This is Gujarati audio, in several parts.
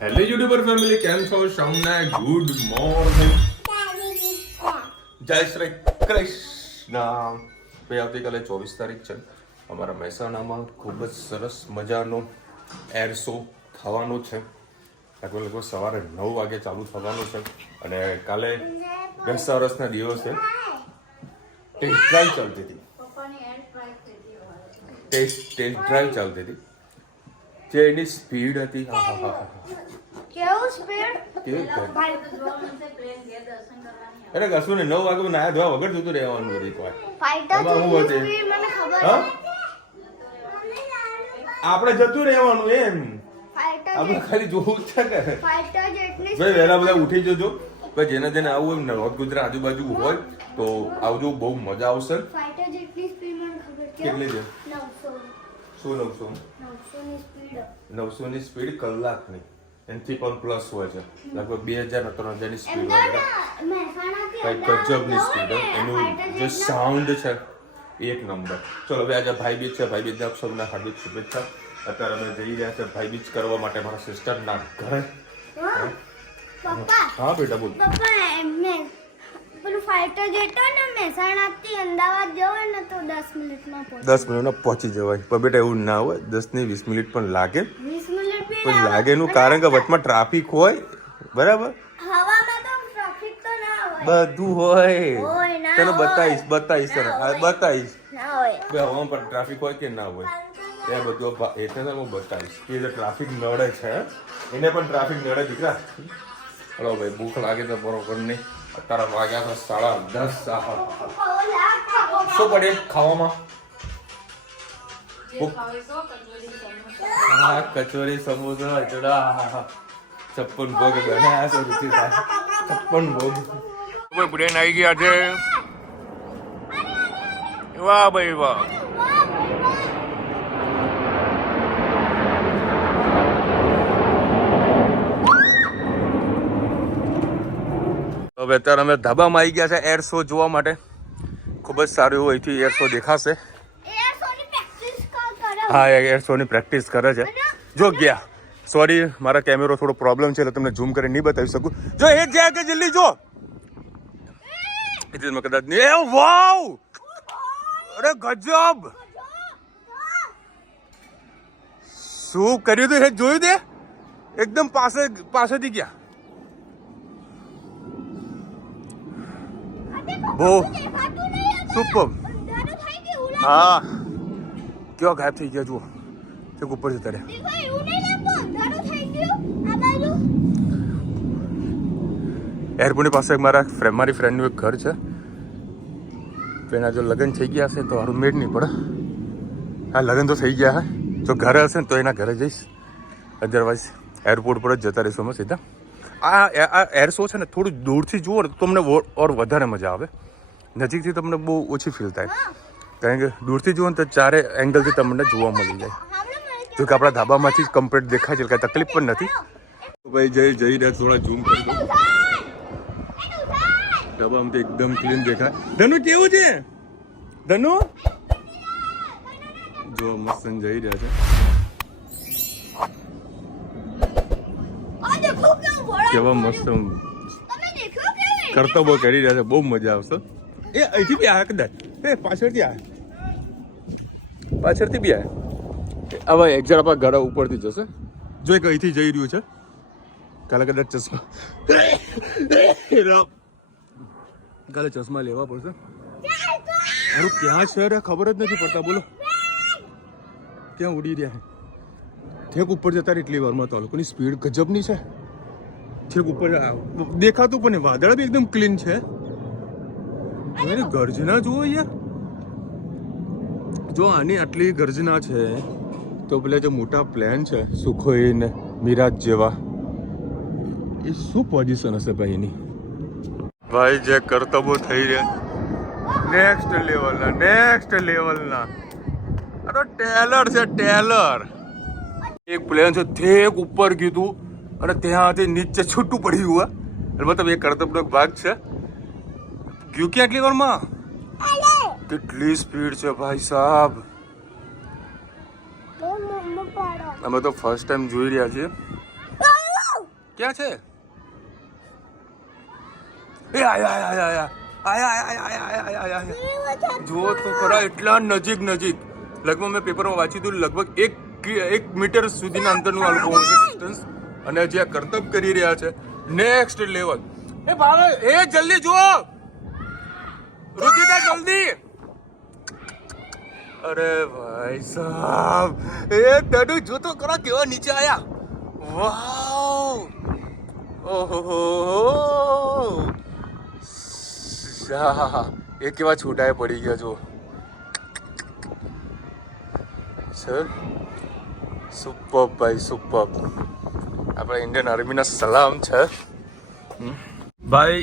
હેલો યુટ્યુબર ફેમિલી, કેમ છો? સૌને ગુડ મોર્નિંગ, જય શ્રી કૃષ્ણ. ભાઈ આવતીકાલે 24 તારીખ છે. અમારા મહેસાણામાં ખૂબ જ સરસ મજાનો એર શો થવાનો છે. લગભગ સવારે 9 વાગે ચાલુ થવાનું છે. અને કાલે બેસતા વર્ષના દિવસે ટેસ્ટ ડ્રાઈવ ચાલતી હતી. ટેસ્ટ ડ્રાઈવ ચાલતી હતી. જે એની સ્પીડ હતી, કેવું સ્પીડ અરે કશું ને 9 વાગે નાયા ધોયા વગર જતું રહેવાનું હતું એક વાર. ફાઈટર એમાં હું હતી? સ્પીડ મને ખબર હા? છે. આપણે જતું રહેવાનું એમ. ફાઈટર આપણે ખાલી જોવું જ છે કે ફાઈટર જેટલી ભાઈ વહેલા બધા ઉઠી જજો. ભાઈ જેને જેને આવું હોય નોર્થ ગુજરાત આજુબાજુ હોય તો આવજો, બહુ મજા આવશે. ફાઈટર જેટલી સ્પીડ મને ખબર છે. કેટલી છે? 900 શું 900? 900 ની સ્પીડ 900 ની સ્પીડ કલાકની, એનાથી પણ પ્લસ હોય છે. લગભગ 2000 3000 ની સ્પીડ હોય છે. કઈ ગજબની સ્પીડ. એનું જે સાઉન્ડ છે એક નંબર. ચલો હવે આજે ભાઈ બીજ છે. ભાઈ બીજના સૌના હાર્દિક શુભેચ્છા. અત્યારે અમે જઈ રહ્યા છે ભાઈ બીજ કરવા માટે મારા સિસ્ટરના ઘરે. પપ્પા હા બેટા બોલ. પપ્પા એમને પેલું ફાઈટર જેટ હોય ને મહેસાણાથી અમદાવાદ જવાય ને તો 10 મિનિટમાં પહોંચે. 10 મિનિટમાં પહોંચી જવાય. પણ બેટા એવું ના હોય, 10 ની 20 મિનિટ પણ લાગે. 20 મિનિટ બી પણ લાગે એનું કારણ કે વચમાં ટ્રાફિક હોય, બરાબર? હવામાં તો ટ્રાફિક તો ના હોય. બધું હોય. હોય ના તને હોય. બતાવીશ તને બતાવીશ. ના હોય. બે હવામાં પણ ટ્રાફિક હોય કે ના હોય એ બધું એટલે હું બતાવીશ કે જે ટ્રાફિક નડે છે એને પણ ટ્રાફિક નડે દીકરા. હલો ભાઈ, ભૂખ લાગે તો બરોબર નહીં. અત્યારે વાગ્યા તો 10:30. શું પડે ખાવામાં? હા, કચોરી સમોસા ચડા 56 ભોગ બન્યા છે. 56 ભોગ બ્રેન આવી ગયા છે. વાહ ભાઈ વાહ. હવે અત્યારે અમે ધાબામાં આવી ગયા છે એર શો જોવા માટે. ખૂબ જ સારું એવું અહીંથી એર શો દેખાશે. હા, એર શો ની પ્રેક્ટિસ કરે છે. જો ગયા, સોરી મારા કેમેરો થોડો પ્રોબ્લેમ છે એટલે તમને ઝૂમ કરી નહીં બતાવી શકું. જો એ જાય કે જલ્દી જો. એટલે મેં કદાચ નહીં. એ વાવ, અરે ગજબ, શું કર્યું તું? એ જોયું તે? એકદમ પાસેથી ગયા. બહુ સુપર. હા, કયો ગાયબ થઈ ગયા જુઓ. તે ઉપર જતા રહ્યા. એરપોર્ટની પાસે મારી ફ્રેન્ડનું એક ઘર છે. એના જો લગ્ન થઈ ગયા હશે તો મારું મેળ નહીં પડે. હા, લગ્ન તો થઈ ગયા હે. જો ઘરે હશે ને તો એના ઘરે જઈશ. અધરવાઇઝ એરપોર્ટ પર જ જતા રહીશું અમે સીધા. આ એર શો છે ને થોડું દૂરથી જુઓ ને તો તમને ઓર વધારે મજા આવે. નજીકથી તમને બહુ ઓછી ફીલ થાય. કારણ કે દૂરથી જુઓ ને તો ચારે એંગલથી તમને જોવા મળી જાય. જો કે આપણા ધાબામાંથી જ કમ્પ્લીટ દેખાય છે, કાંઈ તકલીફ પણ નથી. ભાઈ જઈ રહ્યા, થોડા ઝૂમ કરી દો. ધાબામાંથી એકદમ ક્લીન દેખાય. ધનુ કેવું છે? ધનુ જો મસ્ત જઈ રહ્યા છે. કેવા મસ્ત કરતબો કરી રહ્યા છે. બહુ મજા આવશે. એ અહીંથી બી આવ્યા કદાચ. એ પાછળથી બી આવ્યા. હવે એક્ઝેક્ટ આપણા ઘર ઉપરથી જશે. જો એક અહીંથી જઈ રહ્યું છે. કાલે કદાચ ચશ્મા લેવા પડશે. અરે ક્યાં છે? ખબર જ નથી પડતા. બોલો ક્યાં ઉડી રહ્યા? ઠેક ઉપર જતા એટલી વારમાં તો લોકોની સ્પીડ ગજબની છે. ઠેક ઉપર દેખાતું પણ વાદળ બી એકદમ ક્લીન છે. ગર્જના જુઓ યાર. જો આની આટલી ગર્જના છે તો પેલા જે મોટા પ્લેન છે સુખોઈ ને મિરાજ જેવા, એ શું પોઝિશન હશે ભાઈ એની? ભાઈ જે કરતબો થઈ રહ્યા નેક્સ્ટ લેવલના. અરે ટેલર છે ટેલર. એક પ્લેન છે ઠેક ઉપર કીધું અને ત્યાંથી નીચે છૂટું પડ્યું હોય. મતલબ એ કરતબનો ભાગ છે. ગયું ક્યાં આટલી વારમાં? કેટલી સ્પીડ છે ભાઈ સાહેબ. અમે તો ફર્સ્ટ ટાઈમ જોઈ રહ્યા છીએ. ક્યાં છે? એ આયા આયા આયા આયા આયા આયા આયા આયા જુઓ તો ખરા, એટલા નજીક નજીક. લગભગ મેં પેપરમાં વાંચ્યું હતું, લગભગ 1 મીટર સુધીના અંતરનું આ લોકો છે ડિસ્ટન્સ. અને જે આ કરતબ કરી રહ્યા છે નેક્સ્ટ લેવલ. એ ભાઈ એ જલ્દી જુઓ, રુચિતા જલ્દી. અરે ભાઈ સાહેબ, એ તડુ જો તો ખરા કેવા નીચે આયા. વાવ, ઓહો, એ કેવા છૂટાએ પડી ગયા જો. સર સુપર ભાઈ સુપર. આપણા ઇન્ડિયન આર્મીના સલામ છે ભાઈ.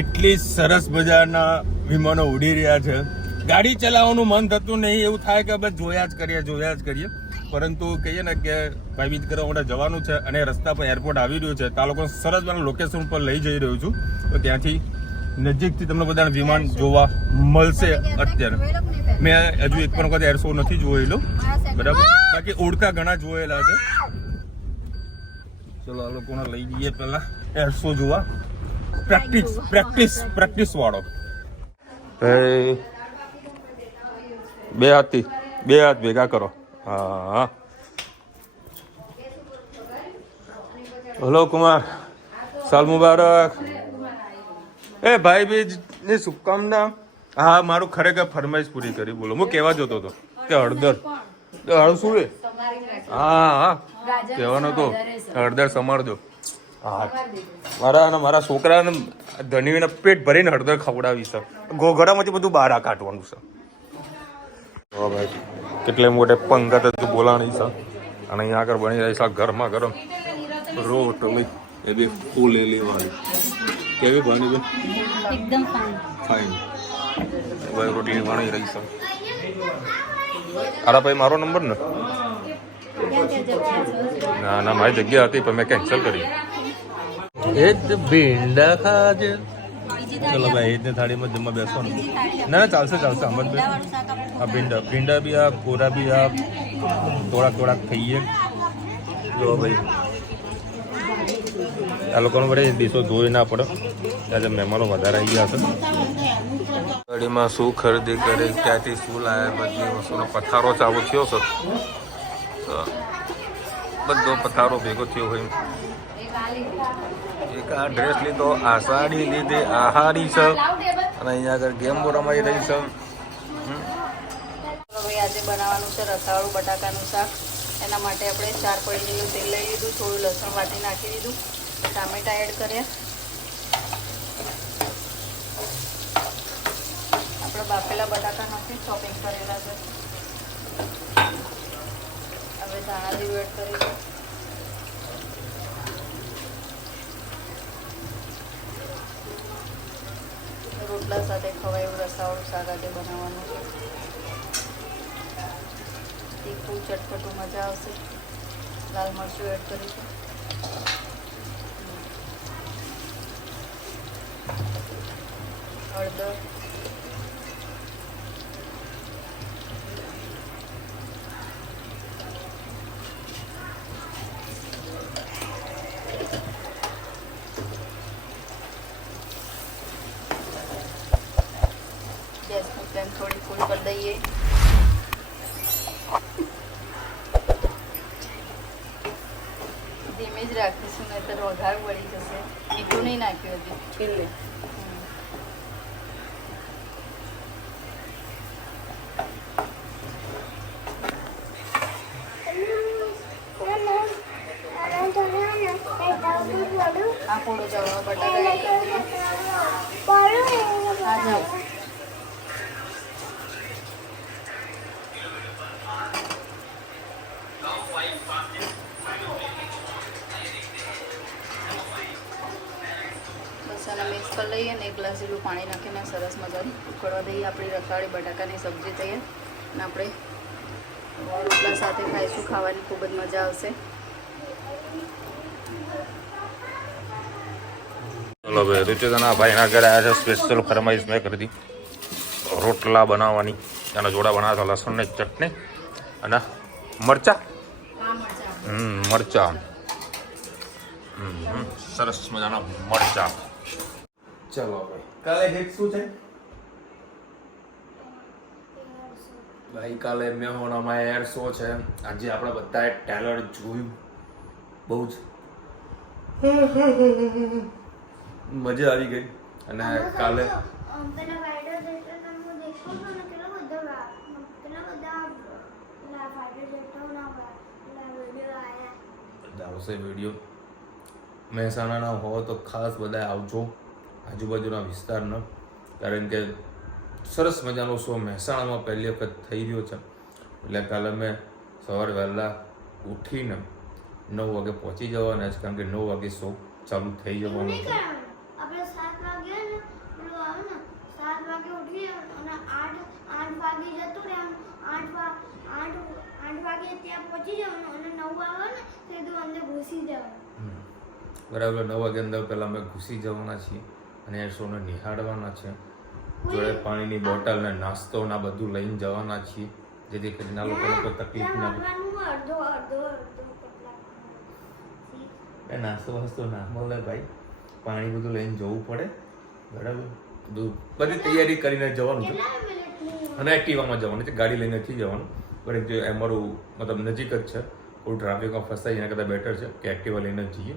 એટલી સરસ મજાના વિમાનો ઉડી રહ્યા છે. ગાડી ચલાવવાનું મન થતું નહીં, એવું થાય કે બસ જોયા જ કરીએ. પરંતુ કહીએ ને કે ભાઈ બીજ કરવા માટે જવાનું છે અને રસ્તા પર એરપોર્ટ આવી રહ્યું છે, તો આ લોકો સરસ મને લોકેશન પર લઈ જઈ રહ્યું છું. તો ત્યાંથી નજીકથી તમને બધાને વિમાન જોવા મળશે. અત્યારે મેં હજુ એક પણ વખત એર શો નથી જોયેલો, બરાબર. બાકી ઓળખા ઘણા જોયેલા છે. ચલો આ લોકોને લઈ જઈએ પહેલા એર શો જોવા. પ્રેક્ટિસ વાળો. બે હાથ ભેગા કરો. હા, હલો કુમાર, સાલ મુબારક. એ ભાઈ બીજ ની શુભકામના. હા, મારું ખરેખર ફરમાઈશ પૂરી કરી. બોલો, હું કહેવા જતો હતો કે હળદર શું છે? હા, કહેવાનો તો હળદર સમારજો. હા, મારા છોકરાને ધનીને પેટ ભરીને હળદર ખવડાવી છે. ઘોઘરામાંથી બધું બહાર કાઢવાનું છે. ભાઈ કેટલે મોટે પંગત હતું બોલાણી છે. અને અહીંયા આગળ બની રહી છે ગરમા ગરમ રોટલી, એ બી ફૂલેલી વાળી. કેવી બની બેન? એકદમ ફાઇન. ભાઈ રોટલી વણી રહી છે. અરે ભાઈ મારો નંબર ને? ના મારી જગ્યા હતી પણ મેં કેન્સલ કરી. એ જ ભીંડા ખાજે. ચલો ભાઈ, એ જ થાળીમાં જમવા બેસો ને. ના ચાલશે આમ જ. આ ભીંડા બી આપ, કોરા બી આપ, થોડાક ખાઈએ. જો ભાઈ આ લોકોને બધી ડીશો ધોઈ ના પડે. આજે મહેમાનો વધારે આવી ગયા છે. ગાડીમાં શું ખરીદી કરી, ક્યાંથી શું લાવ્યા, બધી વસ્તુનો પથારો ચાલુ થયો છે. બધો પથારો ભેગો થયો હોય. એક આ ડ્રેસ લીધો, આ સાડી લીધી, આ હારી છે. અને અહીંયા આગળ ગેમ રમાઈ રહી છે. આજે બનાવવાનું છે રસાવાળું બટાકાનું શાક. એના માટે આપણે 4 પડી જેવું તેલ લઈ લીધું, થોડું લસણ વાટી નાખી દીધું, ટામેટા એડ કર્યા. આપણે બાફેલા બટાકા નાખી ચોપિંગ કરેલા છે. હવે ધાણા જીરું એડ કરીશું. રોટલા સાથે ખવાય એવું રસાવાળું શાક આજે બનાવવાનું છે. તીખું ચટપટું મજા આવશે. લાલ મરચું એડ કરીશું. હળદર, ગેસની ફ્લેમ થોડી ફૂલ કરી દઈએ. ધીમે જ રાખીશું, નહીંતર વઘાર વળી જશે. મીઠું નહીં નાખ્યું હજી છેલ્લે. આ પોળો જવાનો બટાકા હા જાઓ. મસાલા મિક્સ કરી લઈએ અને 1 ગ્લાસ જેટલું પાણી નાખીને સરસ મજાની ઉકળવા દઈએ. આપણી રસાવાળી બટાકાની સબ્જી તૈયાર. અને આપણે રોટલા સાથે ખાઈશું. ખાવાની ખૂબ જ મજા આવશે. ચલો ભાઈ, રુચિતાના ભાઈના ઘરે આવ્યા છે. સ્પેશિયલ ફરમાઈશ મેં કરી હતી રોટલા બનાવવાની. એના જોડા બનાવ્યા હતા લસણની ચટણી અને મરચા. મરચા સરસ મજાના મરચા. ચલો ભાઈ કાલે હેક શું છે ભાઈ? કાલે મેહોણામાં એર શો છે. આજે આપણે બધાએ ટેલર જોયું, બહુ જ મજા આવી ગઈ. અને કાલે પેલા વાઇડર જેટલા તમે દેખો છો ને કેટલા બધા વાઇડર જેટલા વિડીયો આયા. બધા આવશે વિડીયો. મહેસાણાના હો તો ખાસ બધા આવજો, આજુબાજુના વિસ્તારના, કારણ કે સરસ મજાનો શો મહેસાણામાં પહેલી વખત થઈ રહ્યો છે. એટલે કાલે મેં સવારે વહેલા ઉઠીને 9 વાગે પહોંચી જવાના છે, કારણ કે 9 વાગે શો ચાલુ થઈ જવાનો નહીં છે. કરવાનું. આપણે 7 વાગે ને પેલું આવે ને 7 વાગે ઉઠી અને 8 વાગે જતું રહેવાનું. 8 વાગે ત્યાં પહોંચી જવાનું અને 9 આવે ને તો તું અંદર ઘૂસી જવાનું. બરાબર. 9 વાગે અંદર પહેલાં અમે ઘૂસી જવાના છીએ અને એ શોને નિહાળવાના છે. જોડે પાણીની બોટલ ને નાસ્તો ના બધું લઈને જવાના છીએ, જેથી કરીને આ લોકોને કોઈ તકલીફ ના પડે. અડધો કલાક. એ નાસ્તો વાસ્તો ના મળે ભાઈ, પાણી બધું લઈને જવું પડે. બરાબર. બધું બધી તૈયારી કરીને જવાનું છે. કેટલા મિનિટની અને એક્ટિવામાં જવાનું છે, ગાડી લઈને નથી જવાનું. પણ જે અમારું મતલબ નજીક જ છે, કોઈ ટ્રાફિકમાં ફસાય એના કરતાં બેટર છે કે એક્ટિવા લઈને જ જઈએ.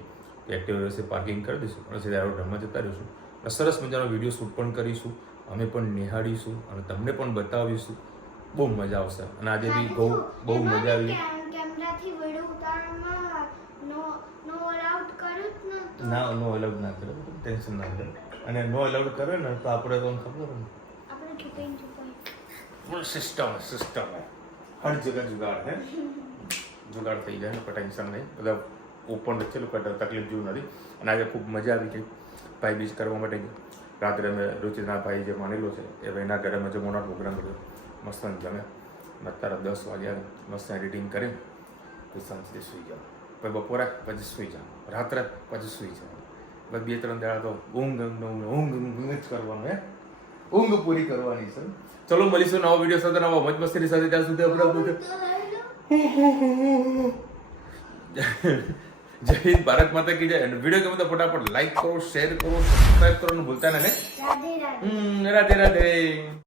એક્ટિવા વ્યવસ્થિત પાર્કિંગ કરી દઈશું અને સીધા એરોડ્રોમમાં જતા રહીશું. અને સરસ મજાનો વિડીયો શૂટ પણ કરીશું, અમે પણ નિહાળીશું અને તમને પણ બતાવીશું. બહુ મજા આવશે. અને આજે બી બહુ મજા આવી. કેમેરાથી વિડિયો ઉતારવામાં નો અલાઉડ કર્યું જ નતું. ના, નો અલાઉડ ના કરે, ટેન્શન ના કરે. અને નો અલાઉડ કરે ને તો આપણે તો ખબર ને આપણે છુપાઈ ફૂલ સિસ્ટમ હર જગ્યા જુગાડ હે. જુગાડ થઈ જાય ને કોઈ ટેન્શન નહીં. બધા ઓપન છે, લોકો તકલીફ જેવું નથી. અને આજે ખૂબ મજા આવી ગઈ ભાઈ બીજ કરવા માટે. રાત્રે અમે રુચિના ભાઈ જે માનેલો છે એ ભાઈના ઘરે અમે જમવાનો પ્રોગ્રામ કર્યો. મસ્ત જમે. અત્યારે 10 વાગ્યા મસ્ત એડિટિંગ કરી તો સાંજે સૂઈ જાઓ. પછી બપોરે પછી સૂઈ જાઓ, રાત્રે પછી સૂઈ જાઓ. બસ 2-3 દાડા તો ઊંઘ જ કરવાનું હે. ઊંઘ પૂરી કરવાની છે. ચલો મળીશું નવા વિડીયો સાથે, નવા મોજ મસ્તીની સાથે. ત્યાં સુધી આપણે જય હિન્દ, ભારત માતા કી જય. અને વિડીયો ગમે તો ફટાફટ લાઈક કરો, શેર કરો, સબસ્ક્રાઇબ કરવાનું ભૂલતા નહીં. રાધે રાધે. રાધે રાધે.